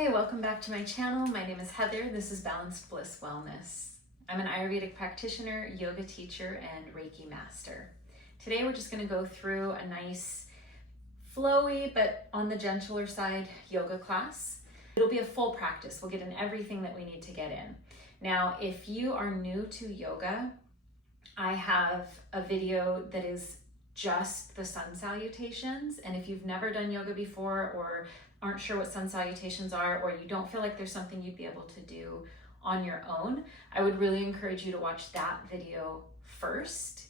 Hey, welcome back to my channel. My name is Heather. This is Balanced Bliss Wellness. I'm an Ayurvedic practitioner, yoga teacher, and Reiki master. Today we're just going to go through a nice, flowy, but on the gentler side yoga class. It'll be a full practice. We'll get in everything that we need to get in. Now, if you are new to yoga, I have a video that is just the sun salutations. And if you've never done yoga before or aren't sure what sun salutations are, or you don't feel like there's something you'd be able to do on your own, I would really encourage you to watch that video first,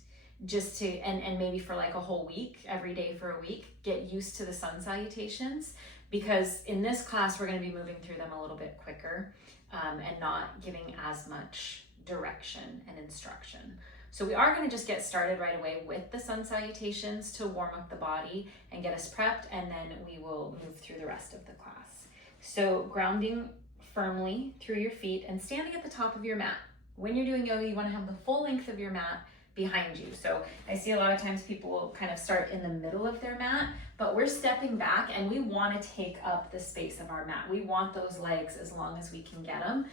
just to, and maybe for like a whole week, every day for a week, get used to the sun salutations, because in this class, we're gonna be moving through them a little bit quicker and not giving as much direction and instruction. So we are going to just get started right away with the sun salutations to warm up the body and get us prepped, and then we will move through the rest of the class. So grounding firmly through your feet and standing at the top of your mat. When you're doing yoga, you want to have the full length of your mat behind you. So I see a lot of times people will kind of start in the middle of their mat, but we're stepping back and we want to take up the space of our mat. We want those legs as long as we can get them.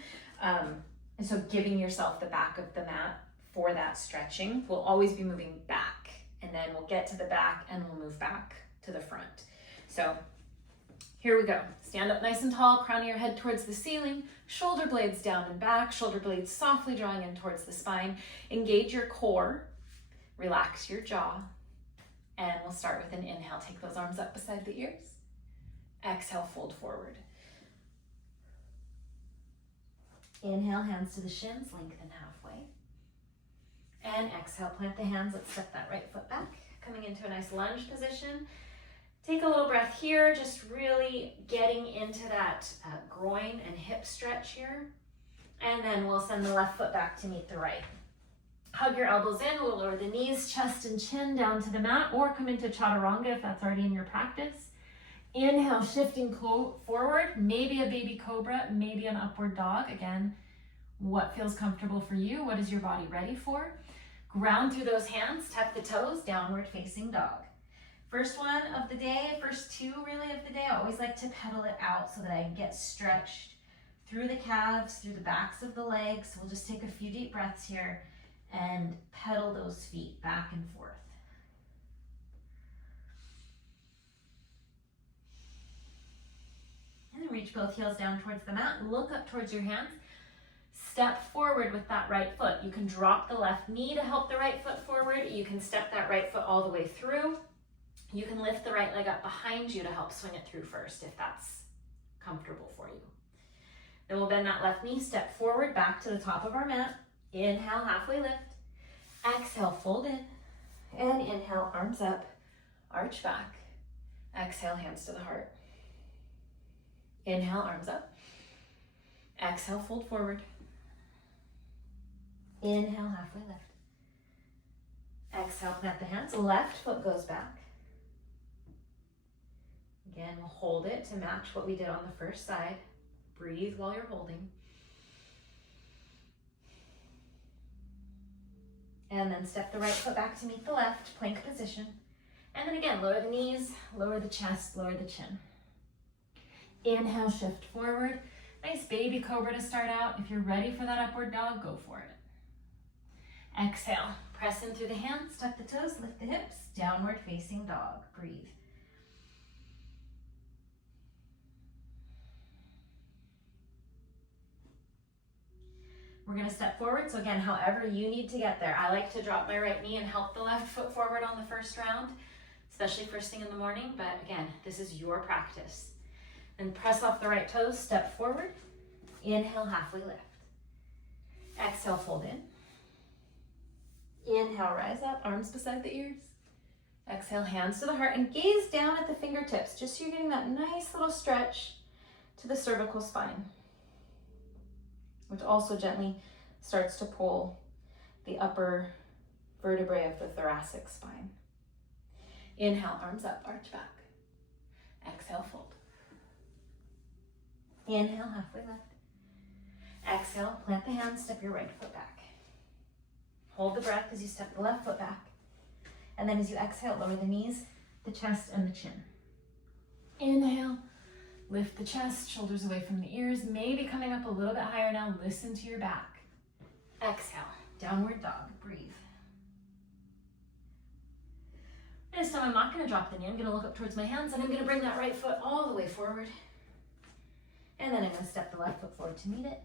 And so giving yourself the back of the mat for that stretching. We'll always be moving back, and then we'll get to the back and we'll move back to the front. So here we go. Stand up nice and tall, crown of your head towards the ceiling, shoulder blades down and back, shoulder blades softly drawing in towards the spine. Engage your core, relax your jaw, and we'll start with an inhale. Take those arms up beside the ears. Exhale, fold forward. Inhale, hands to the shins, lengthen halfway. And exhale, plant the hands. Let's step that right foot back, coming into a nice lunge position. Take a little breath here, just really getting into that groin and hip stretch here. And then we'll send the left foot back to meet the right. Hug your elbows in. We'll lower the knees, chest and chin down to the mat, or come into chaturanga if that's already in your practice. Inhale, shifting forward, maybe a baby cobra, maybe an upward dog. Again, what feels comfortable for you? What is your body ready for? Ground through those hands, tuck the toes, downward facing dog. First one of the day, first two really of the day, I always like to pedal it out so that I get stretched through the calves, through the backs of the legs. We'll just take a few deep breaths here and pedal those feet back and forth. And then reach both heels down towards the mat, look up towards your hands. Step forward with that right foot. You can drop the left knee to help the right foot forward. You can step that right foot all the way through. You can lift the right leg up behind you to help swing it through first if that's comfortable for you. Then we'll bend that left knee, step forward, back to the top of our mat. Inhale, halfway lift. Exhale, fold in. And inhale, arms up, arch back. Exhale, hands to the heart. Inhale, arms up. Exhale, fold forward. Inhale, halfway lift. Exhale, plant the hands. Left foot goes back. Again, we'll hold it to match what we did on the first side. Breathe while you're holding. And then step the right foot back to meet the left, plank position. And then again, lower the knees, lower the chest, lower the chin. Inhale, shift forward. Nice baby cobra to start out. If you're ready for that upward dog, go for it. Exhale, press in through the hands, tuck the toes, lift the hips, downward facing dog. Breathe. We're gonna step forward. So again, however you need to get there. I like to drop my right knee and help the left foot forward on the first round, especially first thing in the morning. But again, this is your practice. Then press off the right toes, step forward. Inhale, halfway lift. Exhale, fold in. Inhale, rise up, arms beside the ears. Exhale, hands to the heart, and gaze down at the fingertips, just so you're getting that nice little stretch to the cervical spine, which also gently starts to pull the upper vertebrae of the thoracic spine. Inhale, arms up, arch back. Exhale, fold. Inhale, halfway lift. Exhale, plant the hands, step your right foot back. Hold the breath as you step the left foot back. And then as you exhale, lower the knees, the chest, and the chin. Inhale, Lift the chest, shoulders away from the ears, maybe coming up a little bit higher now. Listen to your back. Exhale, downward dog, breathe. This time I'm not gonna drop the knee, I'm gonna look up towards my hands and I'm gonna bring that right foot all the way forward. And then I'm gonna step the left foot forward to meet it.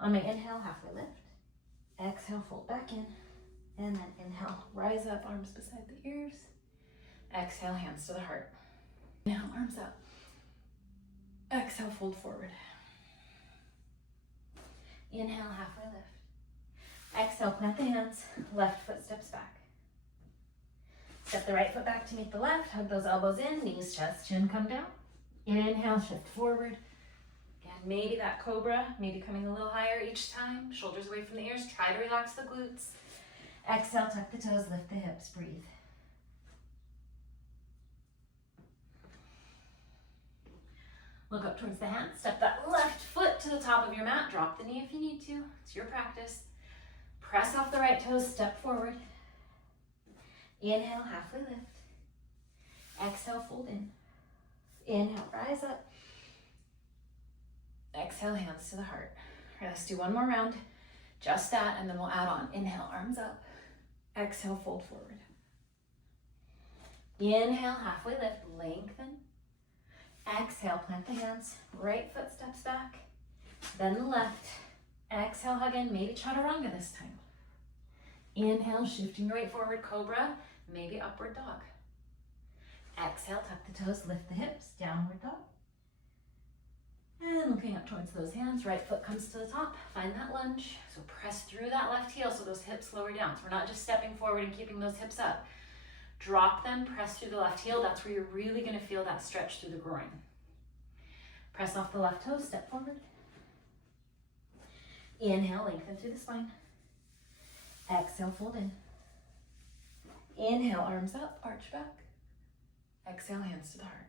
On my inhale, halfway lift. Exhale, fold back in. And then inhale, rise up, arms beside the ears. Exhale, hands to the heart. Inhale, arms up. Exhale, fold forward. Inhale, halfway lift. Exhale, plant the hands. Left foot steps back. Step the right foot back to meet the left. Hug those elbows in. Knees, chest, chin come down. Inhale, shift forward. Again, maybe that cobra, maybe coming a little higher each time. Shoulders away from the ears. Try to relax the glutes. Exhale, tuck the toes, lift the hips, breathe. Look up towards the hands. Step that left foot to the top of your mat. Drop the knee if you need to. It's your practice. Press off the right toes, step forward. Inhale, halfway lift. Exhale, fold in. Inhale, rise up. Exhale, hands to the heart. All right, let's do one more round. Just that, and then we'll add on. Inhale, arms up. Exhale, fold forward. Inhale, halfway lift, lengthen. Exhale, plant the hands. Right foot steps back. Then the left. Exhale, hug in. Maybe chaturanga this time. Inhale, shifting right forward, cobra. Maybe upward dog. Exhale, tuck the toes, lift the hips, downward dog. And looking up towards those hands, right foot comes to the top. Find that lunge. So press through that left heel so those hips lower down. So we're not just stepping forward and keeping those hips up. Drop them, press through the left heel. That's where you're really gonna feel that stretch through the groin. Press off the left toe, step forward. Inhale, lengthen through the spine. Exhale, fold in. Inhale, arms up, arch back. Exhale, hands to the heart.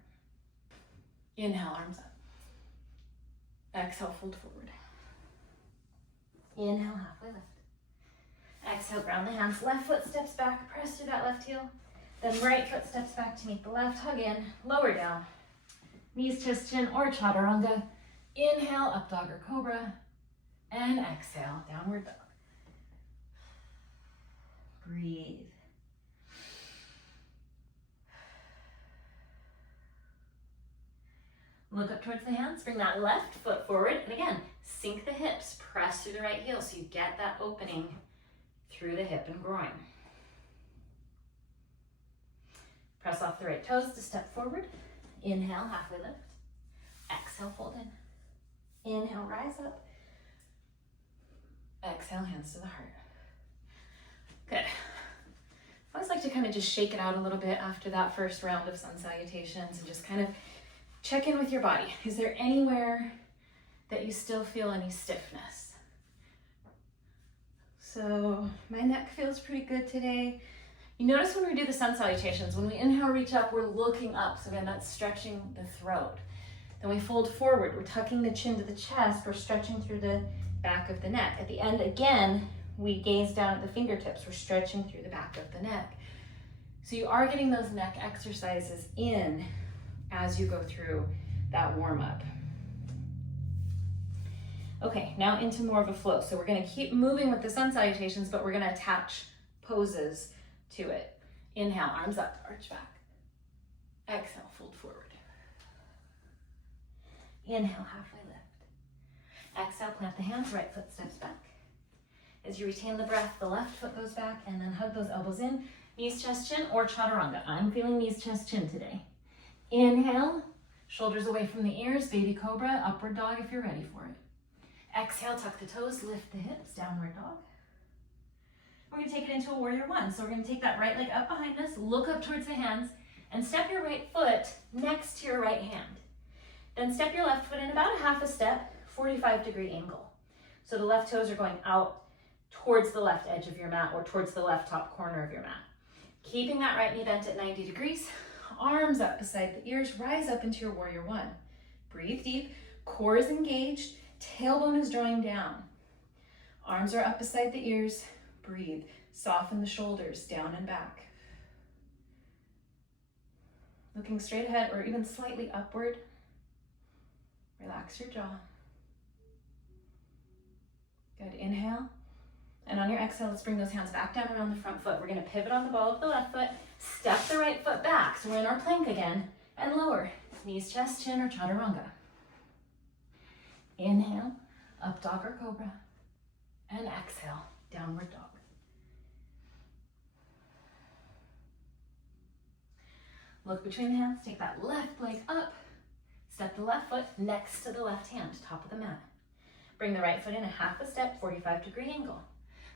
Inhale, arms up. Exhale, fold forward. Inhale, halfway lift. Exhale, ground the hands. Left foot steps back, press through that left heel. Then right foot steps back to meet the left, hug in, lower down. Knees, chest, chin, or chaturanga. Inhale, up dog or cobra. And exhale, downward dog. Breathe. Look up towards the hands, bring that left foot forward, and again, sink the hips, press through the right heel so you get that opening through the hip and groin. Press off the right toes to step forward. Inhale, halfway lift. Exhale, fold in. Inhale, rise up. Exhale, hands to the heart. Good. I always like to kind of just shake it out a little bit after that first round of sun salutations and just kind of check in with your body. Is there anywhere that you still feel any stiffness? So my neck feels pretty good today. You notice when we do the sun salutations, when we inhale, reach up, we're looking up. So again, that's stretching the throat. Then we fold forward, we're tucking the chin to the chest, we're stretching through the back of the neck. At the end, again, we gaze down at the fingertips, we're stretching through the back of the neck. So you are getting those neck exercises in as you go through that warm up. Okay, now into more of a flow. So we're gonna keep moving with the sun salutations, but we're gonna attach poses to it. Inhale, arms up, arch back. Exhale, fold forward. Inhale, halfway lift. Exhale, plant the hands, right foot steps back. As you retain the breath, the left foot goes back and then hug those elbows in. Knees, chest, chin, or chaturanga. I'm feeling knees, chest, chin today. Inhale, shoulders away from the ears, baby cobra, upward dog if you're ready for it. Exhale, tuck the toes, lift the hips, downward dog. We're gonna take it into a warrior one. So we're gonna take that right leg up behind us, look up towards the hands, and step your right foot next to your right hand. Then step your left foot in about a half a step, 45-degree angle. So the left toes are going out towards the left edge of your mat or towards the left top corner of your mat. Keeping that right knee bent at 90 degrees, arms up beside the ears, rise up into your warrior one. Breathe deep, core is engaged, tailbone is drawing down. Arms are up beside the ears, breathe. Soften the shoulders, down and back. Looking straight ahead or even slightly upward. Relax your jaw. Good, inhale. And on your exhale, let's bring those hands back down around the front foot. We're gonna pivot on the ball of the left foot, step the right foot back. So we're in our plank again, and lower. Knees, chest, chin, or chaturanga. Inhale, up dog or cobra. And exhale, downward dog. Look between the hands, take that left leg up, step the left foot next to the left hand, top of the mat. Bring the right foot in a half a step, 45-degree angle.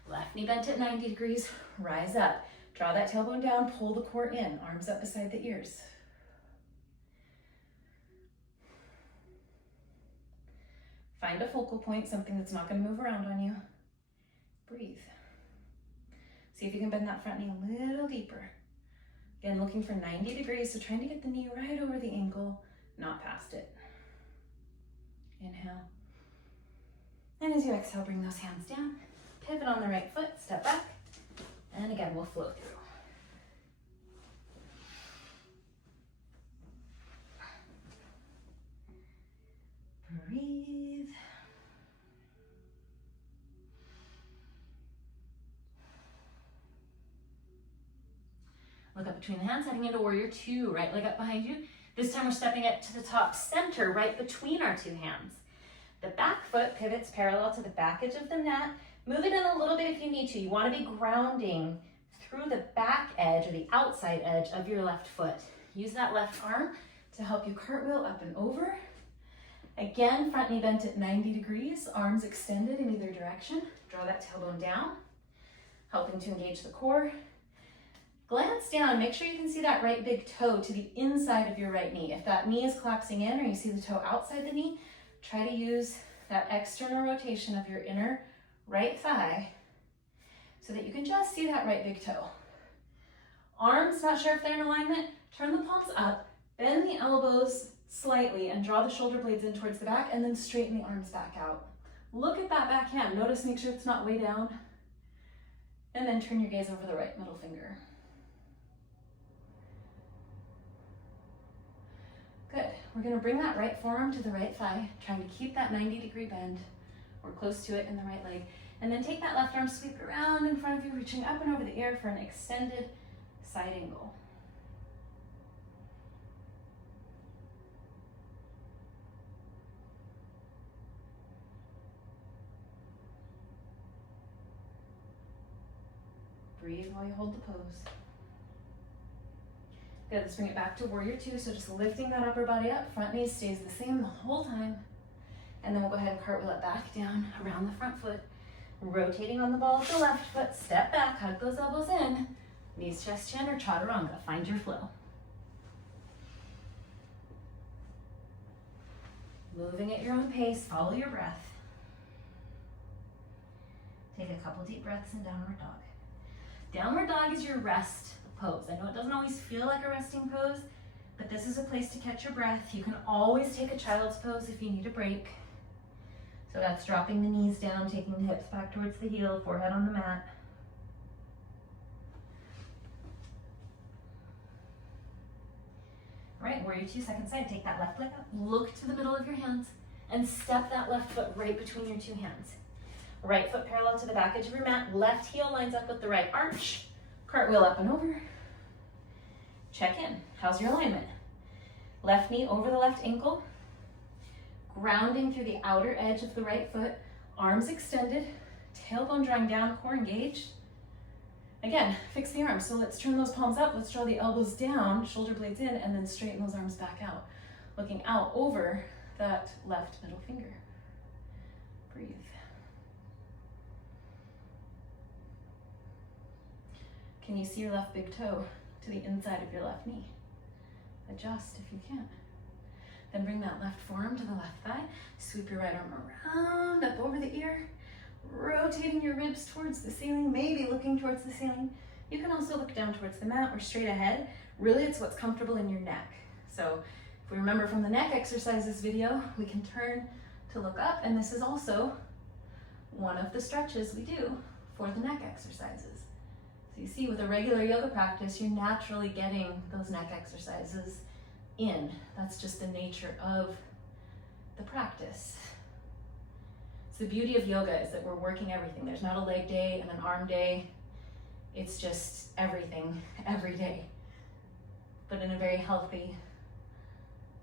Left knee bent at 90 degrees, rise up. Draw that tailbone down, pull the core in, arms up beside the ears. Find a focal point, something that's not going to move around on you. Breathe. See if you can bend that front knee a little deeper. Again, looking for 90 degrees, so trying to get the knee right over the ankle, not past it. Inhale. And as you exhale, bring those hands down. Pivot on the right foot, step back. And again, we'll flow through. Breathe. Look up between the hands, heading into warrior two. Right leg up behind you. This time we're stepping it to the top center, right between our two hands. The back foot pivots parallel to the back edge of the mat. Move it in a little bit if you need to. You want to be grounding through the back edge or the outside edge of your left foot. Use that left arm to help you cartwheel up and over. Again, front knee bent at 90 degrees, arms extended in either direction. Draw that tailbone down, helping to engage the core. Glance down, make sure you can see that right big toe to the inside of your right knee. If that knee is collapsing in or you see the toe outside the knee, try to use that external rotation of your inner right thigh so that you can just see that right big toe. Arms, not sure if they're in alignment, turn the palms up, bend the elbows slightly and draw the shoulder blades in towards the back and then straighten the arms back out. Look at that back hand. Notice, make sure it's not way down. And then turn your gaze over the right middle finger. Good. We're going to bring that right forearm to the right thigh, trying to keep that 90-degree bend or close to it in the right leg. And then take that left arm, sweep it around in front of you, reaching up and over the ear for an extended side angle. Breathe while you hold the pose. Good, let's bring it back to warrior two. So just lifting that upper body up, front knee stays the same the whole time. And then we'll go ahead and cartwheel it back down around the front foot. Rotating on the ball of the left foot, step back, hug those elbows in. Knees, chest, chin, or chaturanga. Find your flow. Moving at your own pace, follow your breath. Take a couple deep breaths in downward dog. Downward dog is your rest pose. I know it doesn't always feel like a resting pose, but this is a place to catch your breath. You can always take a child's pose if you need a break. So that's dropping the knees down, taking the hips back towards the heel, forehead on the mat. All right, warrior two, second side. Take that left leg up, look to the middle of your hands, and step that left foot right between your two hands. Right foot parallel to the back edge of your mat, left heel lines up with the right arch. Cartwheel up and over. Check in. How's your alignment? Left knee over the left ankle. Grounding through the outer edge of the right foot. Arms extended. Tailbone drawing down, core engaged. Again, fix the arms. So let's turn those palms up. Let's draw the elbows down, shoulder blades in, and then straighten those arms back out. Looking out over that left middle finger. Breathe. Can you see your left big toe to the inside of your left knee? Adjust if you can. Then bring that left forearm to the left thigh. Sweep your right arm around, up over the ear. Rotating your ribs towards the ceiling, maybe looking towards the ceiling. You can also look down towards the mat or straight ahead. Really, it's what's comfortable in your neck. So if we remember from the neck exercises video, we can turn to look up, and this is also one of the stretches we do for the neck exercises. So you see, with a regular yoga practice, you're naturally getting those neck exercises in. That's just the nature of the practice. So the beauty of yoga is that we're working everything. There's not a leg day and an arm day. It's just everything, every day, but in a very healthy,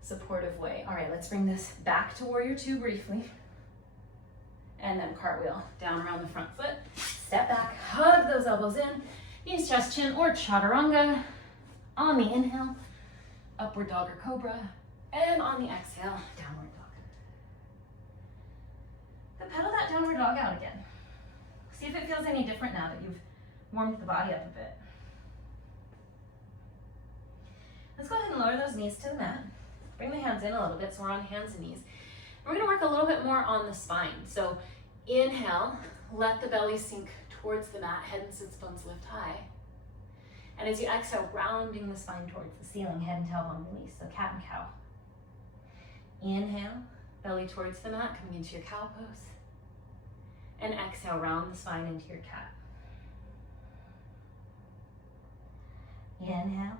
supportive way. All right, let's bring this back to warrior two briefly. And then cartwheel down around the front foot. Step back, hug those elbows in, knees, chest, chin, or chaturanga. On the inhale, upward dog or cobra. And on the exhale, downward dog. Then pedal that downward dog out again. See if it feels any different now that you've warmed the body up a bit. Let's go ahead and lower those knees to the mat. Bring the hands in a little bit so we're on hands and knees. We're gonna work a little bit more on the spine. So inhale, let the belly sink towards the mat, head and sits bones lift high. And as you exhale, rounding the spine towards the ceiling, head and tailbone release, so cat and cow. Inhale, belly towards the mat, coming into your cow pose. And exhale, round the spine into your cat. Inhale,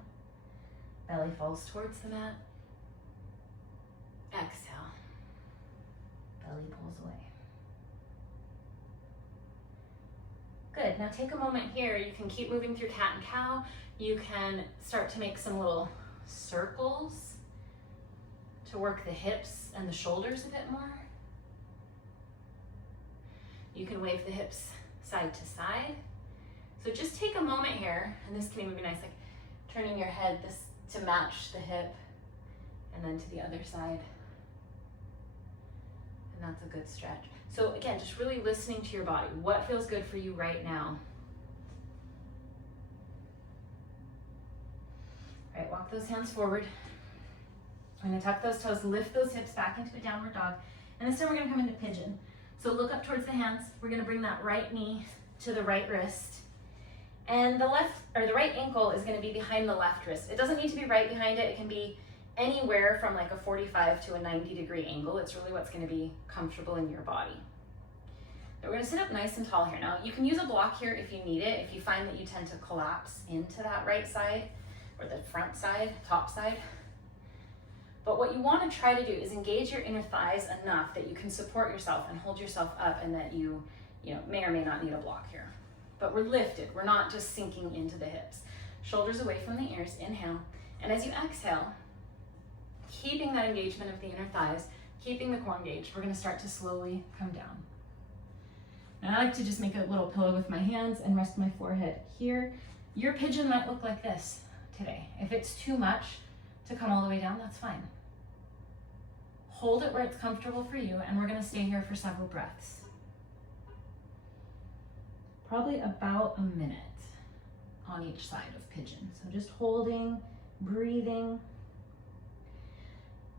belly falls towards the mat. Exhale, belly pulls away. Good, now take a moment here. You can keep moving through cat and cow. You can start to make some little circles to work the hips and the shoulders a bit more. You can wave the hips side to side. So just take a moment here, and this can even be nice, like turning your head this to match the hip, and then to the other side. And that's a good stretch. So again, just really listening to your body. What feels good for you right now? All right, walk those hands forward. I'm gonna tuck those toes, lift those hips back into a downward dog. And this time we're gonna come into pigeon. So look up towards the hands. We're gonna bring that right knee to the right wrist. And the right ankle is gonna be behind the left wrist. It doesn't need to be right behind it. It can be anywhere from like a 45 to a 90-degree angle. It's really what's gonna be comfortable in your body. We're gonna sit up nice and tall here. Now, you can use a block here if you need it, if you find that you tend to collapse into that right side or the front side, top side. But what you wanna try to do is engage your inner thighs enough that you can support yourself and hold yourself up, and that you may or may not need a block here. But we're lifted, we're not just sinking into the hips. Shoulders away from the ears, inhale. And as you exhale, keeping that engagement of the inner thighs, keeping the core engaged, we're gonna start to slowly come down. Now I like to just make a little pillow with my hands and rest my forehead here. Your pigeon might look like this today. If it's too much to come all the way down, that's fine. Hold it where it's comfortable for you, and we're gonna stay here for several breaths. Probably about a minute on each side of pigeon. So just holding, breathing.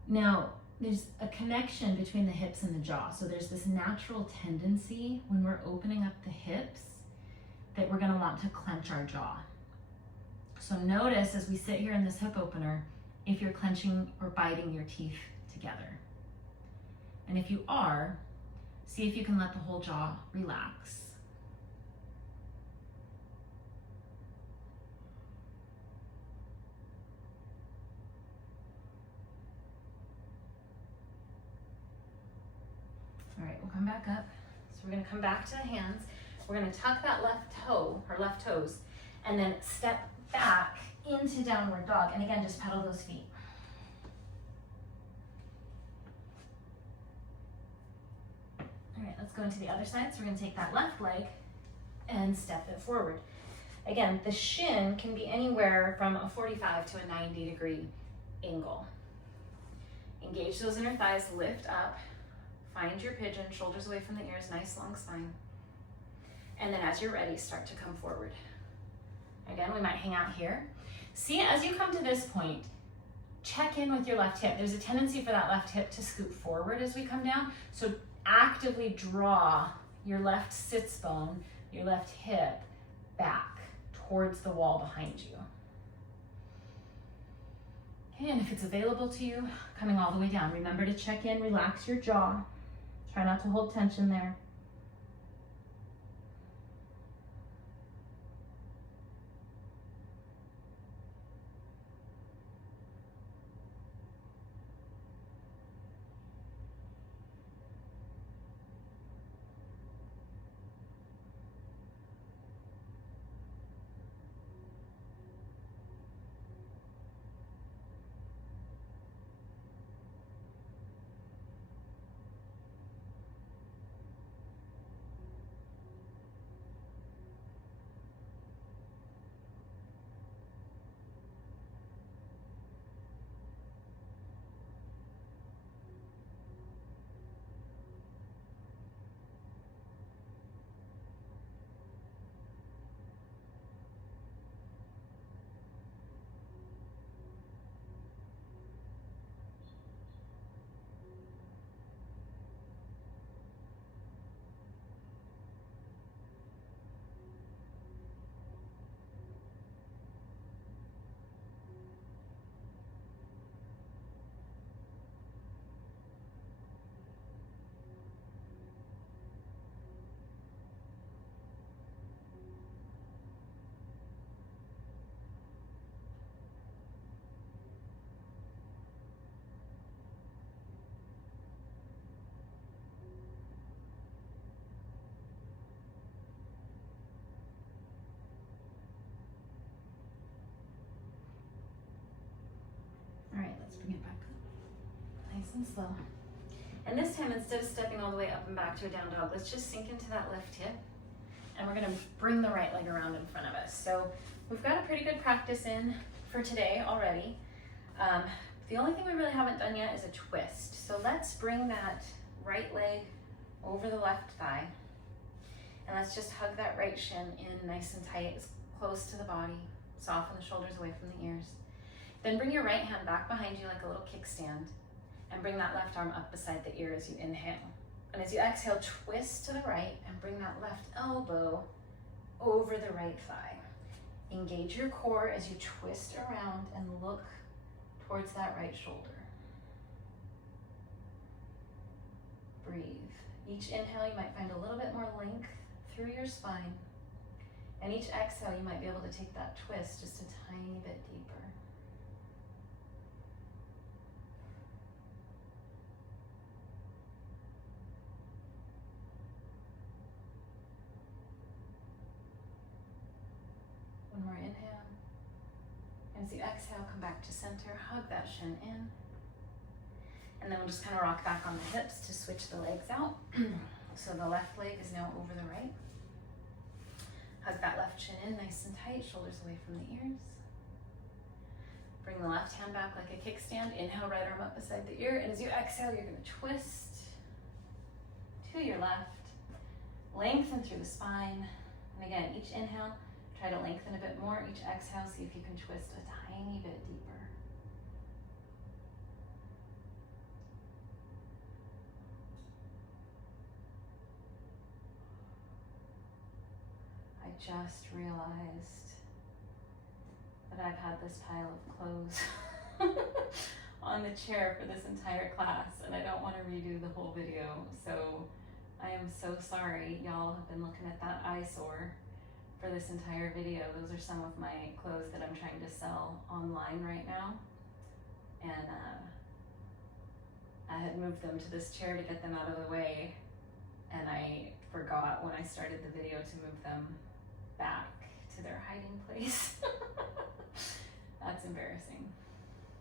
Now, there's a connection between the hips and the jaw. So there's this natural tendency when we're opening up the hips that we're gonna want to clench our jaw. So notice as we sit here in this hip opener, if you're clenching or biting your teeth together. And if you are, see if you can let the whole jaw relax. All right, we'll come back up. So we're gonna come back to the hands. We're gonna tuck that left toe, or left toes, and then step back into downward dog. And again, just pedal those feet. All right, let's go into the other side. So we're gonna take that left leg and step it forward. Again, the shin can be anywhere from a 45 to a 90-degree angle. Engage those inner thighs, lift up. Find your pigeon, shoulders away from the ears, nice long spine. And then as you're ready, start to come forward. Again, we might hang out here. See, as you come to this point, check in with your left hip. There's a tendency for that left hip to scoot forward as we come down. So actively draw your left sits bone, your left hip back towards the wall behind you. Okay, and if it's available to you, coming all the way down. Remember to check in, relax your jaw. Try not to hold tension there. Nice and slow. And this time, instead of stepping all the way up and back to a down dog, let's just sink into that left hip. And we're gonna bring the right leg around in front of us. So we've got a pretty good practice in for today already. The only thing we really haven't done yet is a twist. So let's bring that right leg over the left thigh. And let's just hug that right shin in nice and tight, as close to the body. Soften the shoulders away from the ears. Then bring your right hand back behind you like a little kickstand. And bring that left arm up beside the ear as you inhale. And as you exhale, twist to the right and bring that left elbow over the right thigh. Engage your core as you twist around and look towards that right shoulder. Breathe. Each inhale, you might find a little bit more length through your spine. And each exhale, you might be able to take that twist just a tiny bit deeper. One more inhale. As you exhale, come back to center, hug that shin in. And then we'll just kind of rock back on the hips to switch the legs out. So the left leg is now over the right. Hug that left shin in nice and tight, shoulders away from the ears. Bring the left hand back like a kickstand. Inhale, right arm up beside the ear. And as you exhale, you're gonna twist to your left. Lengthen through the spine. And again, each inhale, try to lengthen a bit more. Each exhale, see if you can twist a tiny bit deeper. I just realized that I've had this pile of clothes on the chair for this entire class, and I don't want to redo the whole video. So I am so sorry. Y'all have been looking at that eyesore for this entire video. Those are some of my clothes that I'm trying to sell online right now. And I had moved them to this chair to get them out of the way, and I forgot when I started the video to move them back to their hiding place. That's embarrassing.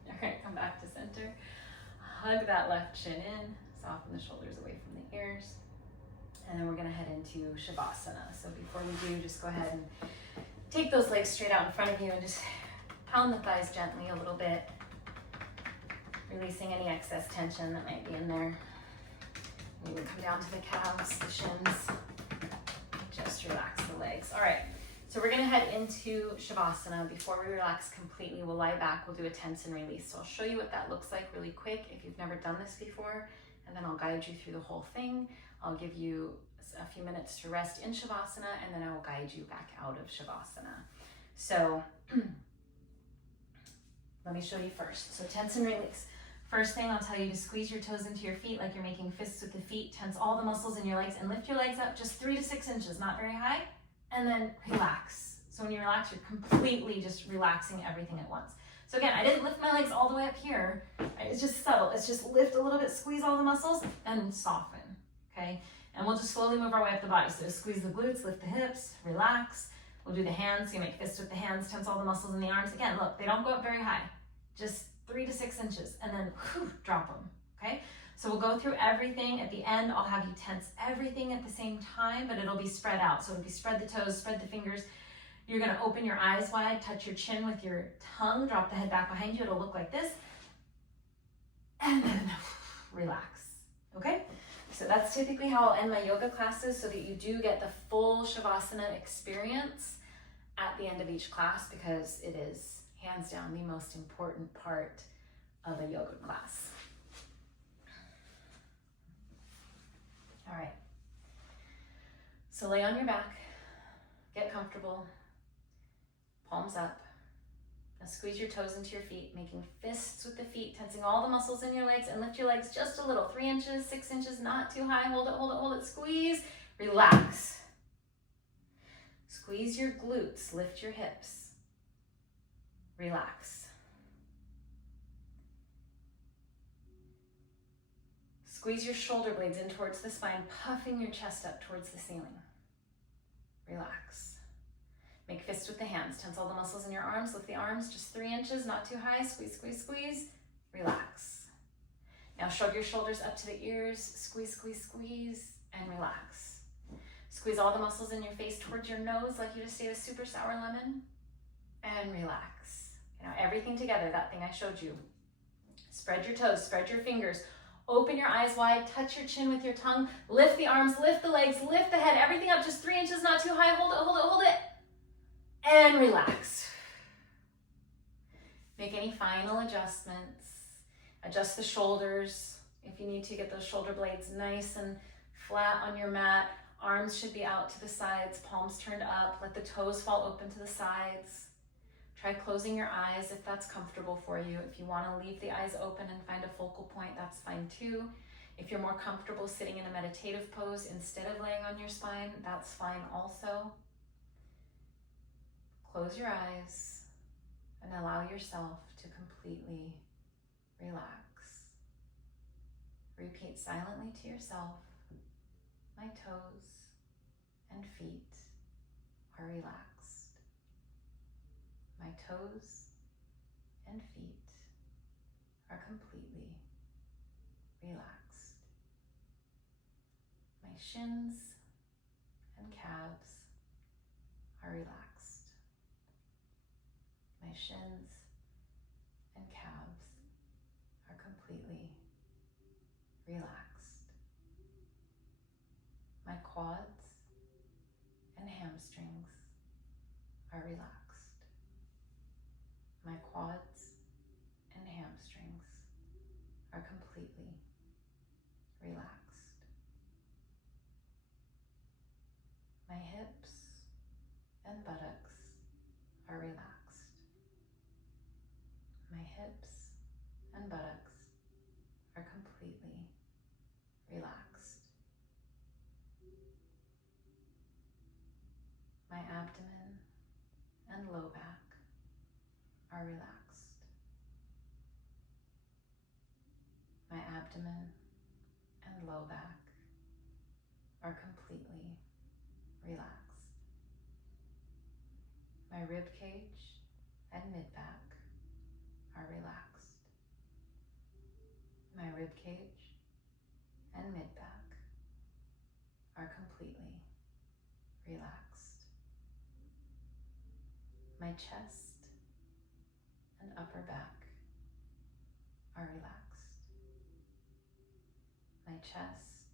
All right, come back to center. Hug that left shin in, soften the shoulders away from the ears. And then we're gonna head into Shavasana. So before we do, just go ahead and take those legs straight out in front of you and just pound the thighs gently a little bit, releasing any excess tension that might be in there. You can come down to the calves, the shins, just relax the legs. All right, so we're gonna head into Shavasana. Before we relax completely, we'll lie back, we'll do a tense and release. So I'll show you what that looks like really quick if you've never done this before, and then I'll guide you through the whole thing. I'll give you a few minutes to rest in Shavasana, and then I will guide you back out of Shavasana. So let me show you first. So tense and release. First thing, I'll tell you to squeeze your toes into your feet like you're making fists with the feet. Tense all the muscles in your legs and lift your legs up just 3 to 6 inches, not very high, and then relax. So when you relax, you're completely just relaxing everything at once. So again, I didn't lift my legs all the way up here. It's just subtle. It's just lift a little bit, squeeze all the muscles, and soften. Okay, and we'll just slowly move our way up the body. So squeeze the glutes, lift the hips, relax. We'll do the hands, so you make fists with the hands, tense all the muscles in the arms. Again, look, they don't go up very high, just 3 to 6 inches, and then drop them, okay? So we'll go through everything. At the end, I'll have you tense everything at the same time, but it'll be spread out. So it'll be spread the toes, spread the fingers. You're gonna open your eyes wide, touch your chin with your tongue, drop the head back behind you. It'll look like this, and then relax, okay? So that's typically how I'll end my yoga classes, so that you do get the full Shavasana experience at the end of each class, because it is hands down the most important part of a yoga class. All right. So lay on your back, get comfortable, palms up. Now squeeze your toes into your feet, making fists with the feet, tensing all the muscles in your legs, and lift your legs just a little, 3 inches, 6 inches, not too high. Hold it, hold it, hold it, squeeze, relax. Squeeze your glutes, lift your hips, relax. Squeeze your shoulder blades in towards the spine, puffing your chest up towards the ceiling. Relax. Make fists with the hands. Tense all the muscles in your arms. Lift the arms just 3 inches, not too high. Squeeze, squeeze, squeeze. Relax. Now shrug your shoulders up to the ears, squeeze, squeeze, squeeze, and relax. Squeeze all the muscles in your face towards your nose like you just ate a super sour lemon, and relax. Now everything together, that thing I showed you. Spread your toes, spread your fingers, open your eyes wide, touch your chin with your tongue, lift the arms, lift the legs, lift the head, everything up just 3 inches, not too high, hold it, hold it, hold it, and relax. Make any final adjustments. Adjust the shoulders. If you need to, get those shoulder blades nice and flat on your mat. Arms should be out to the sides, palms turned up. Let the toes fall open to the sides. Try closing your eyes if that's comfortable for you. If you want to leave the eyes open and find a focal point, that's fine too. If you're more comfortable sitting in a meditative pose instead of laying on your spine, that's fine also. Close your eyes and allow yourself to completely relax. Repeat silently to yourself, my toes and feet are relaxed. My toes and feet are completely relaxed. My shins and calves are relaxed. My shins and calves are completely relaxed. My quads and hamstrings are relaxed. My quads and hamstrings are completely relaxed. My hips and buttocks are relaxed. My hips and buttocks are completely relaxed. My abdomen and low back are relaxed. My abdomen and low back are completely relaxed. My rib cage and mid-back are relaxed. My rib cage and mid-back are completely relaxed. My chest and upper back are relaxed. My chest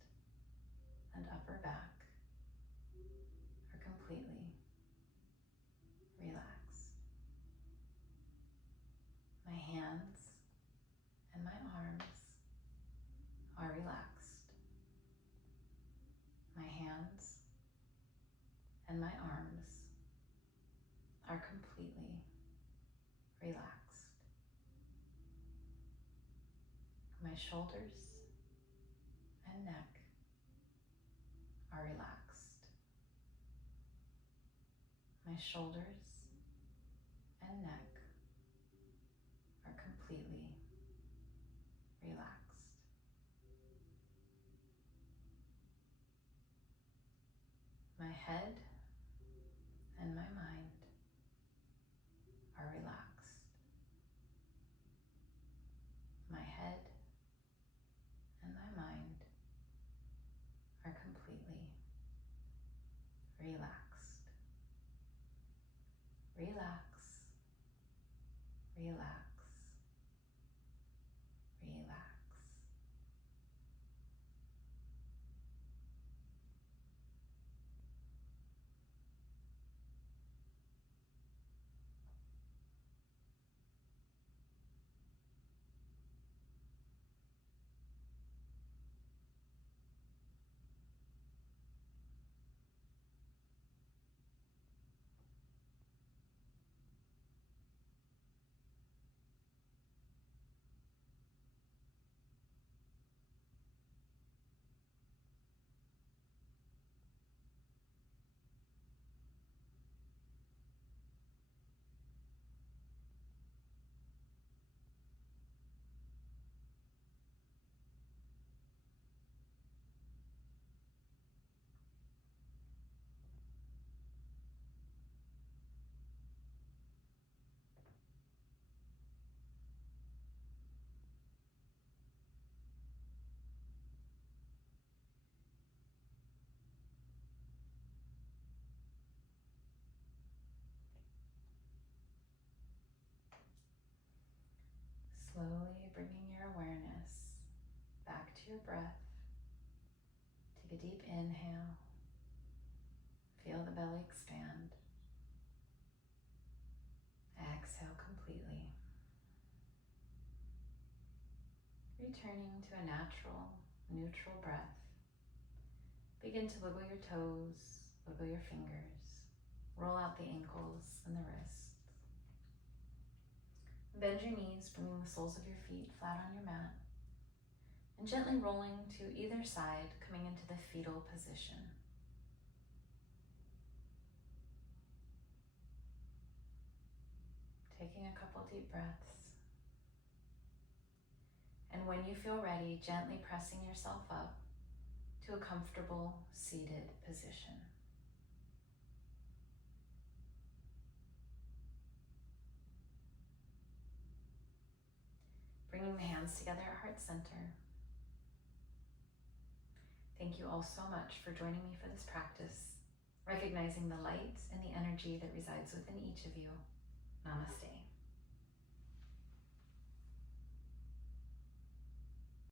and upper back are completely relaxed. My hands and my arms are relaxed. My hands and my arms are completely relaxed. My shoulders and neck are relaxed. My shoulders and neck are completely relaxed. My head and my mind are relaxed. My head and my mind are completely relaxed. Relax, relax, relax. your breath. Take a deep inhale. Feel the belly expand. Exhale completely. Returning to a natural, neutral breath. Begin to wiggle your toes, wiggle your fingers. Roll out the ankles and the wrists. Bend your knees, bringing the soles of your feet flat on your mat. And gently rolling to either side, coming into the fetal position. Taking a couple deep breaths. And when you feel ready, gently pressing yourself up to a comfortable seated position. Bringing the hands together at heart center. Thank you all so much for joining me for this practice, recognizing the light and the energy that resides within each of you. Namaste.